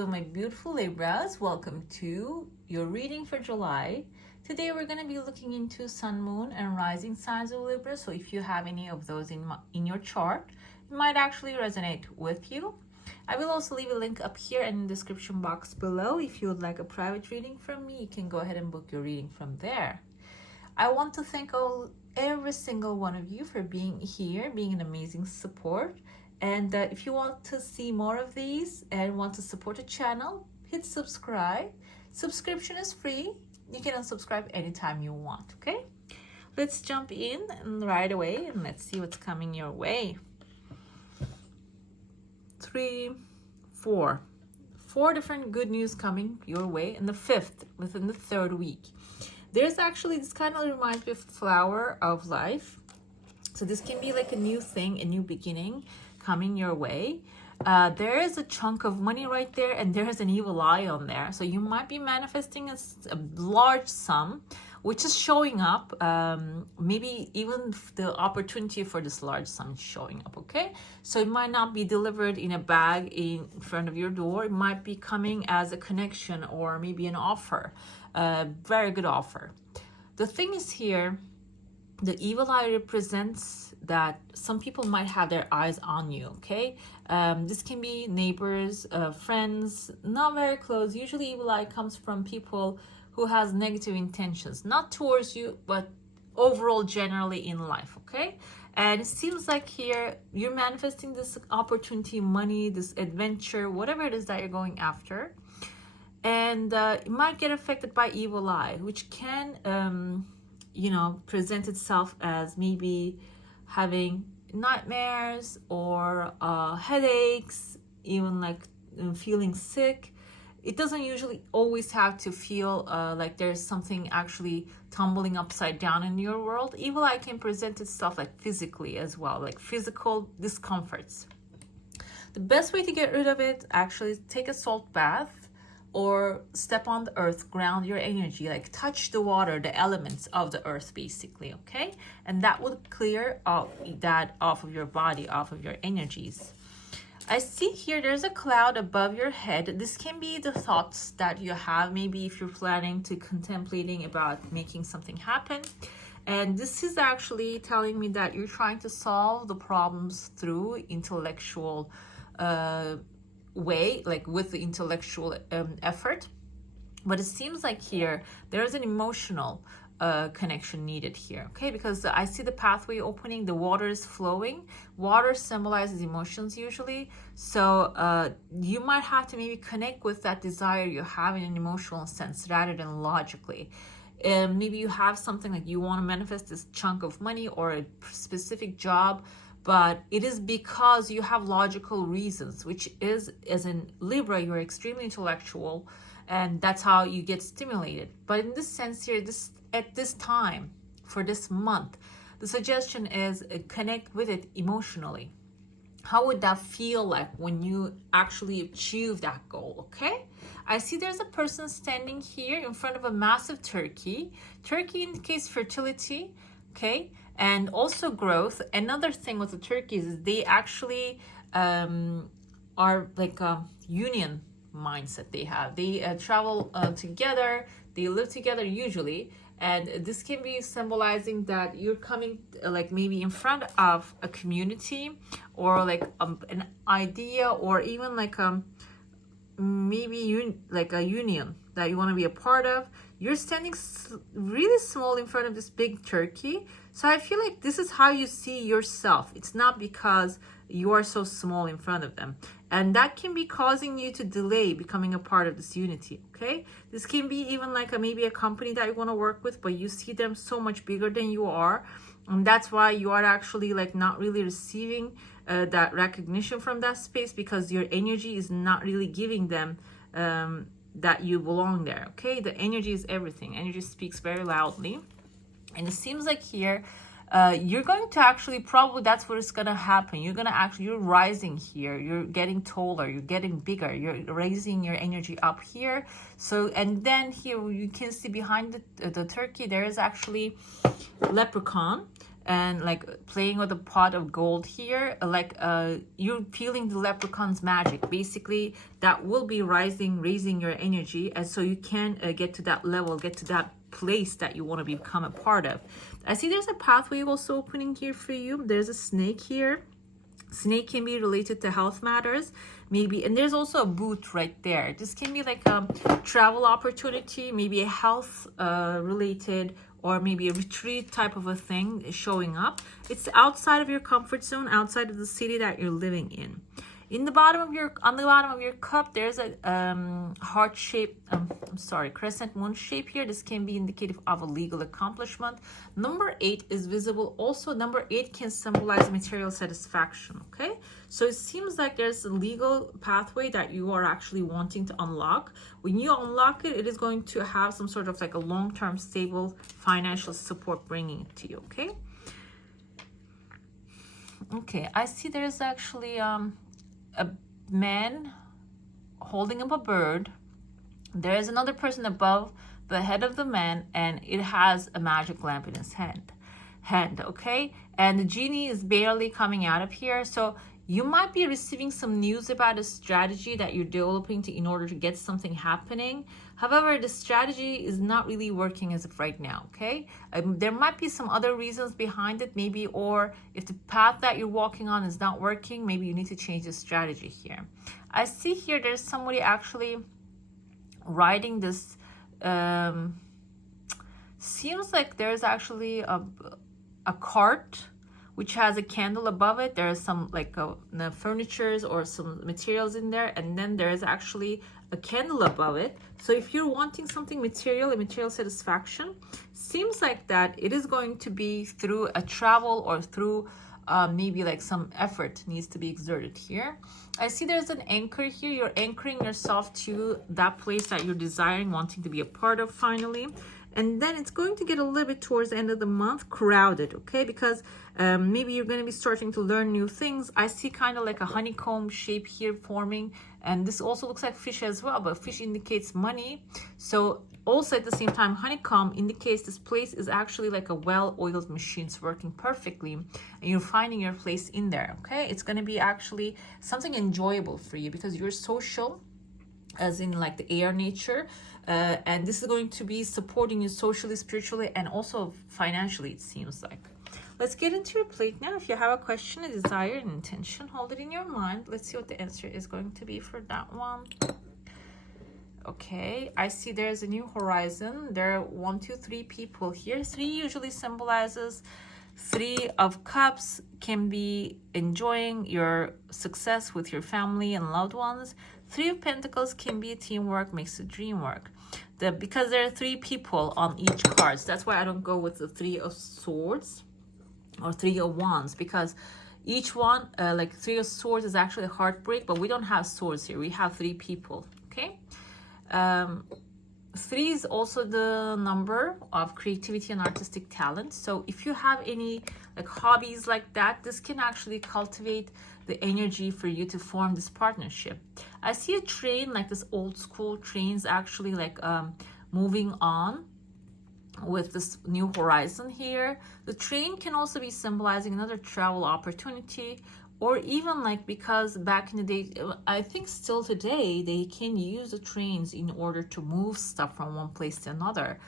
Hello, my beautiful Libras. Welcome to your reading for July. Today we're going to be looking into Sun, Moon, and Rising signs of Libra. So if you have any of those in your chart, it might actually resonate with you. I will also leave a link up here in the description box below. If you would like a private reading from me, you can go ahead and book your reading from there. I want to thank every single one of you for being here, being an amazing support. And if you want to see more of these and want to support the channel, hit subscribe. Subscription is free. You can unsubscribe anytime you want, okay? Let's jump in right away and let's see what's coming your way. 3, 4. 4 different good news coming your way, and the 5th, within the 3rd week. There's actually, this kind of reminds me of flower of life. So this can be like a new thing, a new beginning coming your way. There is a chunk of money right there, and there is an evil eye on there. So you might be manifesting a large sum, which is showing up. Maybe even the opportunity for this large sum is showing up, okay? So it might not be delivered in a bag in front of your door. It might be coming as a connection or maybe an offer, a very good offer. The thing is here, the evil eye represents that some people might have their eyes on you, okay? This can be neighbors, friends, not very close. Usually evil eye comes from people who has negative intentions, not towards you, but overall generally in life, okay? And it seems like here you're manifesting this opportunity, money, this adventure, whatever it is that you're going after. And it might get affected by evil eye, which can present itself as maybe having nightmares or headaches, even like feeling sick. It doesn't usually always have to feel like there's something actually tumbling upside down in your world. Evil eye can present itself like physically as well, like physical discomforts. The best way to get rid of it actually is take a salt bath, or step on the earth, ground your energy, like touch the water, the elements of the earth basically, okay? And that would clear that off of your body, off of your energies. I see here there's a cloud above your head. This can be the thoughts that you have, maybe if you're planning to contemplating about making something happen. And this is actually telling me that you're trying to solve the problems through intellectual way, like with the intellectual effort. But it seems like here there's an emotional connection needed here, okay? Because I see the pathway opening, the water is flowing. Water symbolizes emotions usually, so you might have to maybe connect with that desire you have in an emotional sense rather than logically. Maybe you have something like you want to manifest this chunk of money or a specific job, but it is because you have logical reasons, which is, as in Libra, you're extremely intellectual, and that's how you get stimulated. But in this sense here, at this time, for this month, the suggestion is connect with it emotionally. How would that feel like when you actually achieve that goal, okay? I see there's a person standing here in front of a massive turkey. Turkey indicates fertility, okay? And also growth. Another thing with the turkeys is they actually are like a union mindset they have. They travel together, they live together usually, and this can be symbolizing that you're coming like maybe in front of a community or like an idea, or even like maybe like a union that you want to be a part of. You're standing really small in front of this big turkey. So I feel like this is how you see yourself. It's not because you are so small in front of them. And that can be causing you to delay becoming a part of this unity, okay? This can be even like maybe a company that you want to work with, but you see them so much bigger than you are. And that's why you are actually like not really receiving that recognition from that space, because your energy is not really giving them that you belong there, okay? The energy is everything. Energy speaks very loudly. And it seems like here, you're going to actually, probably that's what is going to happen. You're rising here. You're getting taller. You're getting bigger. You're raising your energy up here. So, and then here you can see behind the turkey, there is actually leprechaun. and like playing with a pot of gold here, like you're feeling the leprechaun's magic. Basically, that will be raising your energy, and so you can get to that level, get to that place that you want to become a part of. I see there's a pathway also opening here for you. There's a snake here. Snake can be related to health matters, maybe, and there's also a boot right there. This can be like a travel opportunity, maybe a health related, or maybe a retreat type of a thing showing up. It's outside of your comfort zone, outside of the city that you're living in. On the bottom of your cup, there's a heart shape, crescent moon shape here. This can be indicative of a legal accomplishment. Number 8 is visible. Also, number 8 can symbolize material satisfaction, okay? So it seems like there's a legal pathway that you are actually wanting to unlock. When you unlock it, it is going to have some sort of like a long-term stable financial support bringing it to you, okay? Okay, I see there's actually a man holding up a bird. There is another person above the head of the man, and it has a magic lamp in his hand, okay? And the genie is barely coming out of here. So you might be receiving some news about a strategy that you're developing in order to get something happening. However, the strategy is not really working as of right now, okay? There might be some other reasons behind it, maybe, or if the path that you're walking on is not working, maybe you need to change the strategy here. I see here there's somebody actually riding this, seems like there's actually a cart which has a candle above it. There is some like furnitures or some materials in there, and then there is actually a candle above it. So if you're wanting something material, a material satisfaction, seems like that it is going to be through a travel or through maybe like some effort needs to be exerted here. I see there's an anchor here. You're anchoring yourself to that place that you're desiring, wanting to be a part of finally. And then it's going to get a little bit towards the end of the month crowded, okay? Because maybe you're going to be starting to learn new things. I see kind of like a honeycomb shape here forming. And this also looks like fish as well, but fish indicates money. So also at the same time, honeycomb indicates this place is actually like a well-oiled machine. It's working perfectly. And you're finding your place in there, okay? It's going to be actually something enjoyable for you because you're social, as in like the air nature, and this is going to be supporting you socially, spiritually, and also financially, it seems like. Let's get into your plate now. If you have a question, a desire, an intention, hold it in your mind. Let's see what the answer is going to be for that one. Okay, I see there's a new horizon. There are 1, 2, 3 people here. 3 usually symbolizes 3 of Cups, can be enjoying your success with your family and loved ones. 3 of Pentacles can be teamwork, makes the dream work. Because there are 3 people on each card, so that's why I don't go with the 3 of Swords or 3 of Wands, because each one, like 3 of Swords is actually a heartbreak, but we don't have swords here. We have 3 people, okay? 3 is also the number of creativity and artistic talent. So if you have any like hobbies like that, this can actually cultivate the energy for you to form this partnership. I see a train, like this old school trains actually like moving on with this new horizon here. The train can also be symbolizing another travel opportunity, or even like, because back in the day, I think still today, they can use the trains in order to move stuff from one place to another.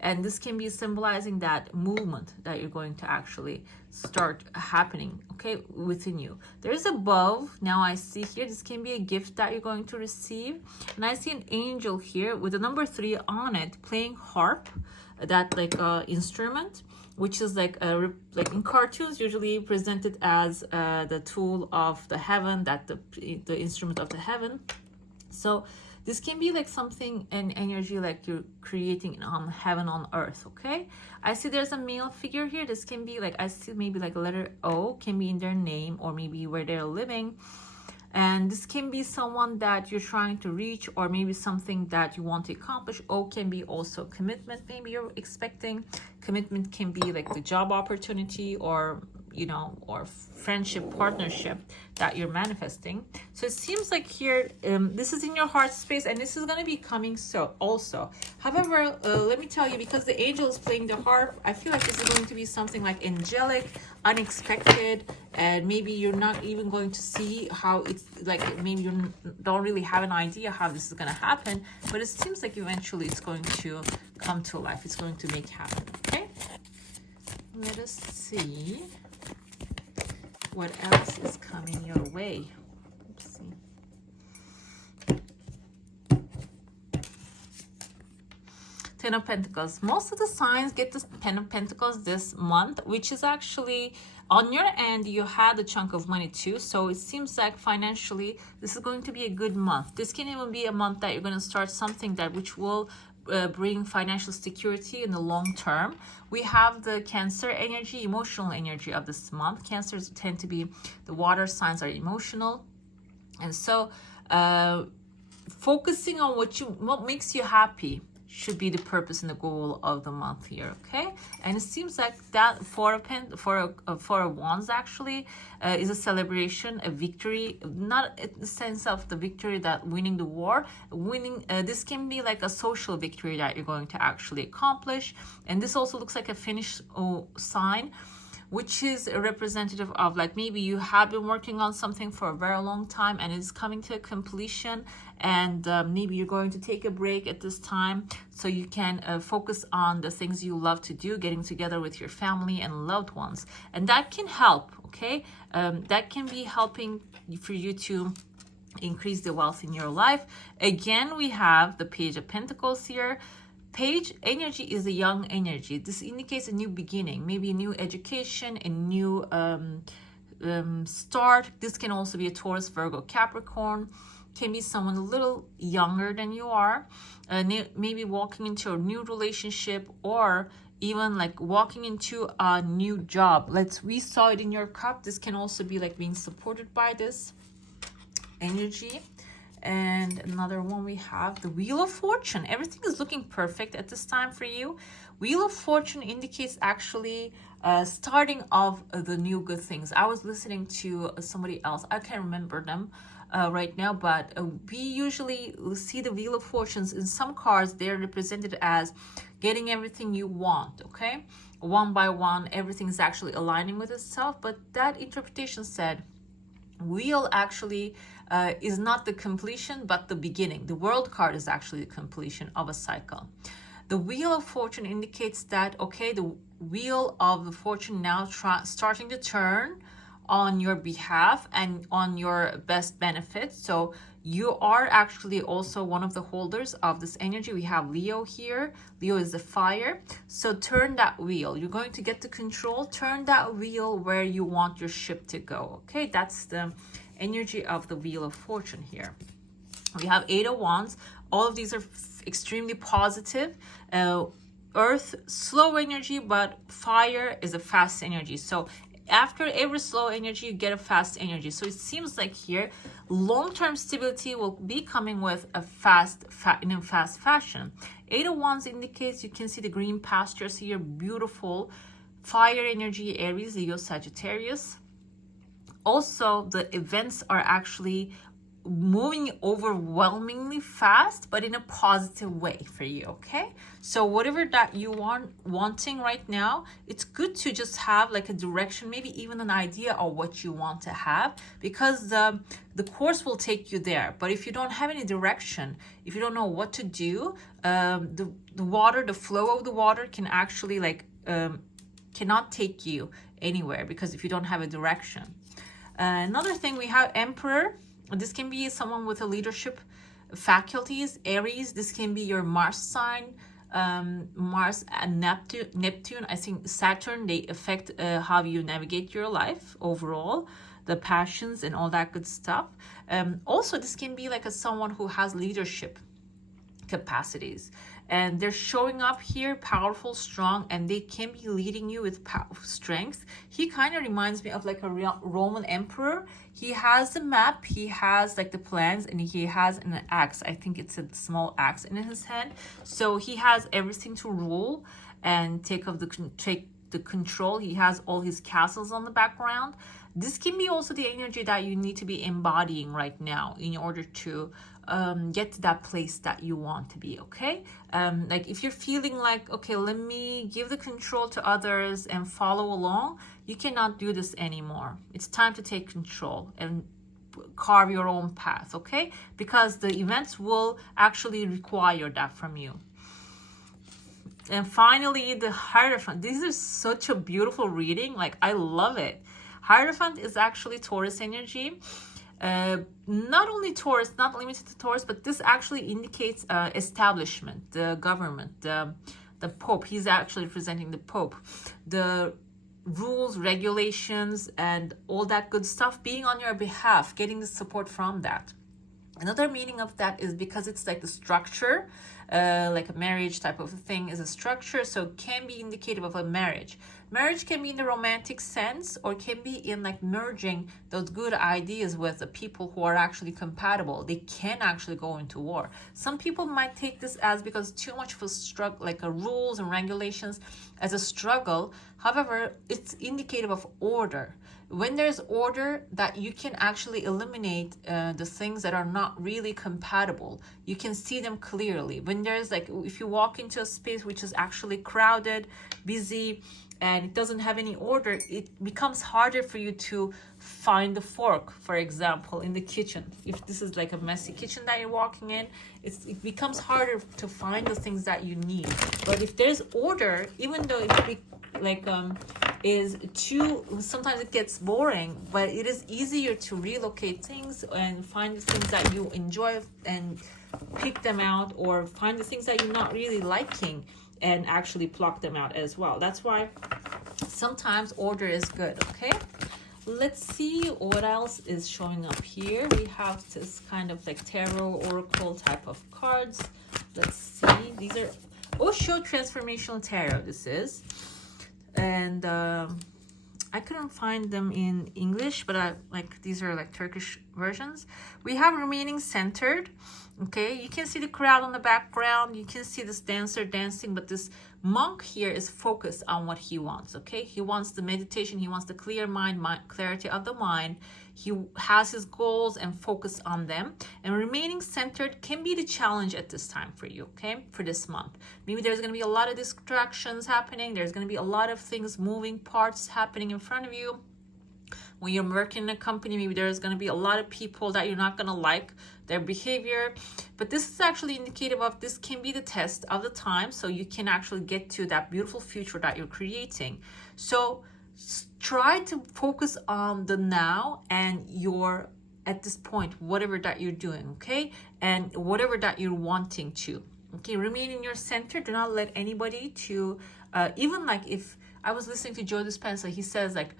And this can be symbolizing that movement that you're going to actually start happening, okay, within you. There's above, now I see here, this can be a gift that you're going to receive. And I see an angel here with the number 3 on it, playing harp, that like instrument, which is like in cartoons usually presented as the tool of the heaven, that the instrument of the heaven. So this can be like something, an energy like you're creating on heaven on earth, okay? I see there's a male figure here. This can be like, I see maybe like a letter O can be in their name, or maybe where they're living. And this can be someone that you're trying to reach, or maybe something that you want to accomplish. O can be also commitment, maybe you're expecting. Commitment can be like the job opportunity, or you know, or friendship, partnership that you're manifesting. So it seems like here, this is in your heart space, and this is going to be coming so also. However, let me tell you, because the angel is playing the harp, I feel like this is going to be something like angelic, unexpected, and maybe you're not even going to see how it's like, maybe you don't really have an idea how this is going to happen, but it seems like eventually it's going to come to life. It's going to make happen. Okay, let us see what else is coming your way. Let's see. Ten of Pentacles. Most of the signs get the Ten of Pentacles this month, which is actually on your end. You had a chunk of money too, so it seems like financially this is going to be a good month. This can even be a month that you're going to start something that which will bring financial security in the long term. We have the Cancer energy, emotional energy of this month. Cancers tend to be, the water signs are emotional, and so focusing on what makes you happy should be the purpose and the goal of the month here. Okay, and it seems like that Four of Wands actually is a celebration, a victory, not in the sense of the victory that winning the war. This can be like a social victory that you're going to actually accomplish, and this also looks like a finish sign, which is a representative of like maybe you have been working on something for a very long time and it's coming to a completion, and maybe you're going to take a break at this time so you can focus on the things you love to do, getting together with your family and loved ones, and that can help. Okay, that can be helping for you to increase the wealth in your life. Again, we have the Page of Pentacles here. Page energy is a young energy. This indicates a new beginning, maybe a new education, a new start. This can also be a Taurus, Virgo, Capricorn. Can be someone a little younger than you are, maybe walking into a new relationship, or even like walking into a new job. We saw it in your cup. This can also be like being supported by this energy. And another one, we have the Wheel of Fortune. Everything is looking perfect at this time for you. Wheel of Fortune indicates actually starting of the new good things. I was listening to somebody else. I can't remember them right now, but we usually see the Wheel of Fortunes in some cards. They're represented as getting everything you want, okay? One by one, everything is actually aligning with itself. But that interpretation said wheel actually is not the completion, but the beginning. The World card is actually the completion of a cycle. The Wheel of Fortune indicates that, okay, the Wheel of the Fortune now starting to turn on your behalf and on your best benefit. So you are actually also one of the holders of this energy. We have Leo here. Leo is the fire. So turn that wheel. You're going to get the control. Turn that wheel where you want your ship to go. Okay, that's the energy of the Wheel of Fortune here. We have Eight of Wands. All of these are extremely positive. Earth, slow energy, but fire is a fast energy. So after every slow energy, you get a fast energy. So it seems like here, long-term stability will be coming with a in a fast fashion. Eight of Wands indicates you can see the green pastures here, beautiful. Fire energy, Aries, Leo, Sagittarius. Also, the events are actually moving overwhelmingly fast, but in a positive way for you. Okay, so whatever that you wanting right now, it's good to just have like a direction, maybe even an idea of what you want to have, because the course will take you there. But if you don't have any direction, if you don't know what to do, the flow of the water can actually cannot take you anywhere, because if you don't have a direction. Another thing, we have Emperor. This can be someone with a leadership faculties. Aries, this can be your Mars sign. Mars and Neptune, I think Saturn, they affect how you navigate your life overall, the passions and all that good stuff. Also, this can be like someone who has leadership capacities, and they're showing up here powerful, strong, and they can be leading you with strength. He kind of reminds me of like a Roman emperor. He has the map, he has like the plans, and he has an axe. I think it's a small axe in his hand. So he has everything to rule and take the control. He has all his castles on the background. This can be also the energy that you need to be embodying right now in order to get to that place that you want to be, okay? Like if you're feeling like, okay, let me give the control to others and follow along, you cannot do this anymore. It's time to take control and carve your own path, okay? Because the events will actually require that from you. And finally, the Hierophant. This is such a beautiful reading. Like, I love it. Hierophant is actually Taurus energy. Not only Taurus, not limited to Taurus, but this actually indicates establishment, the government, the Pope. He's actually representing the Pope. The rules, regulations, and all that good stuff being on your behalf, getting the support from that. Another meaning of that is because it's like the structure, like a marriage type of a thing is a structure, so it can be indicative of a marriage. Marriage can be in the romantic sense, or can be in like merging those good ideas with the people who are actually compatible. They can actually go into war. Some people might take this as because too much of a struggle, like a rules and regulations as a struggle. However, it's indicative of order. When there's order, that you can actually eliminate the things that are not really compatible. You can see them clearly. When there's like, if you walk into a space which is actually crowded, busy, and it doesn't have any order, it becomes harder for you to find the fork, for example, in the kitchen. If this is like a messy kitchen that you're walking in, it becomes harder to find the things that you need. But if there's order, even though it is too, sometimes it gets boring, but it is easier to relocate things and find the things that you enjoy and pick them out, or find the things that you're not really liking and actually pluck them out as well. That's why sometimes order is good, okay? Let's see what else is showing up here. We have this kind of like tarot oracle type of cards. Let's see. These are Osho Transformational Tarot, this is. And I couldn't find them in English, but these are like Turkish versions. We have remaining centered. Okay, you can see the crowd on the background. You can see this dancer dancing, but this monk here is focused on what he wants. Okay, he wants the meditation. He wants the clear mind, clarity of the mind. He has his goals and focus on them. And remaining centered can be the challenge at this time for you, okay, for this month. Maybe there's going to be a lot of distractions happening. There's going to be a lot of things, moving parts happening in front of you. When you're working in a company, maybe there's going to be a lot of people that you're not going to like their behavior. But this is actually indicative of, this can be the test of the time, so you can actually get to that beautiful future that you're creating. So try to focus on the now and your, at this point, whatever that you're doing, okay? And whatever that you're wanting to, okay? Remain in your center. Do not let anybody to, even like if I was listening to Joe Dispenza, he says like,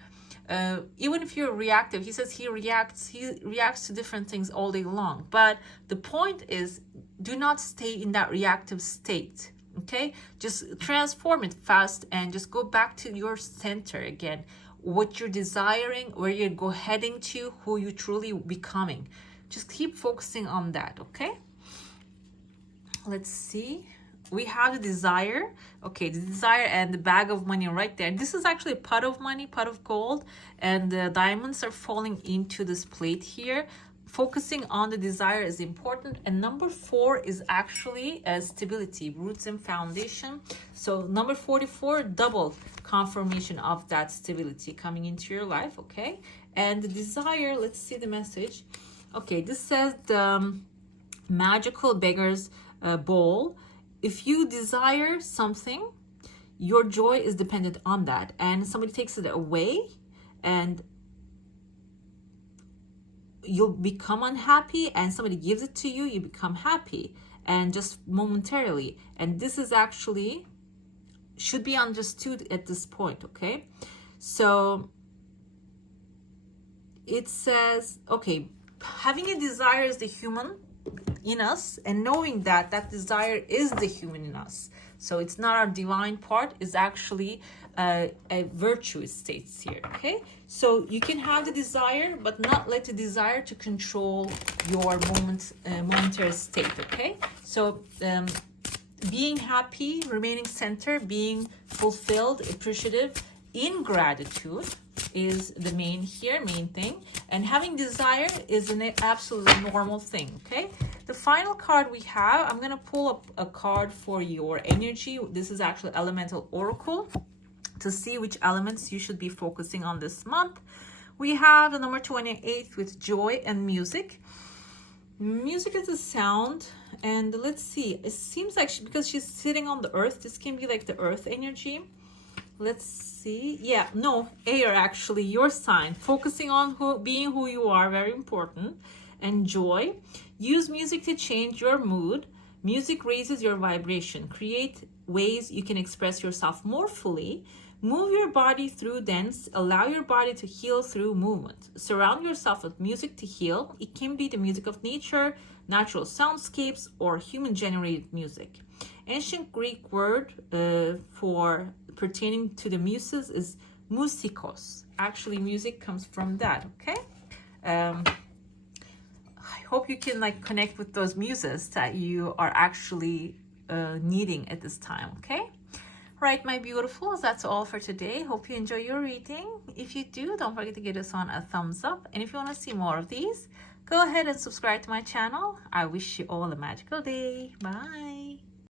even if you're reactive, he says he reacts to different things all day long. But the point is, do not stay in that reactive state, okay? Just transform it fast and just go back to your center again. What you're desiring, where you're heading to, who you're truly becoming. Just keep focusing on that, okay? Let's see. We have the desire. Okay, the desire and the bag of money right there. This is actually a pot of money, pot of gold, and the diamonds are falling into this plate here. Focusing on the desire is important. And number 4 is actually stability, roots and foundation. So number 44, double confirmation of that stability coming into your life, okay? And the desire, let's see the message. Okay, this says the magical beggar's bowl. If you desire something, your joy is dependent on that, and somebody takes it away and you'll become unhappy, and somebody gives it to you, you become happy, and just momentarily. And this is actually should be understood at this point, okay? So it says, okay, having a desire is the human in us, and knowing that that desire is the human in us, so it's not our divine part, is actually a virtuous state here, okay? So you can have the desire, but not let the desire to control your momentary state, okay? So being happy, remaining centered, being fulfilled, appreciative, in gratitude is the main thing. And having desire is an absolutely normal thing, okay? The final card we have, I'm going to pull up a card for your energy. This is actually Elemental Oracle to see which elements you should be focusing on this month. We have the number 28 with joy and music. Music is a sound, and let's see, it seems like because she's sitting on the earth, this can be like the earth energy. Let's see. Yeah, no, air, actually, your sign. Focusing on being who you are, very important. And joy. Use music to change your mood. Music raises your vibration. Create ways you can express yourself more fully. Move your body through dance. Allow your body to heal through movement. Surround yourself with music to heal. It can be the music of nature, natural soundscapes, or human-generated music. Ancient Greek word for pertaining to the muses is musikos. Actually, music comes from that, okay? I hope you can like connect with those muses that you are actually needing at this time, okay? Right, my beautifuls, that's all for today. Hope you enjoy your reading. If you do, don't forget to give this one a thumbs up. And if you want to see more of these, go ahead and subscribe to my channel. I wish you all a magical day. Bye.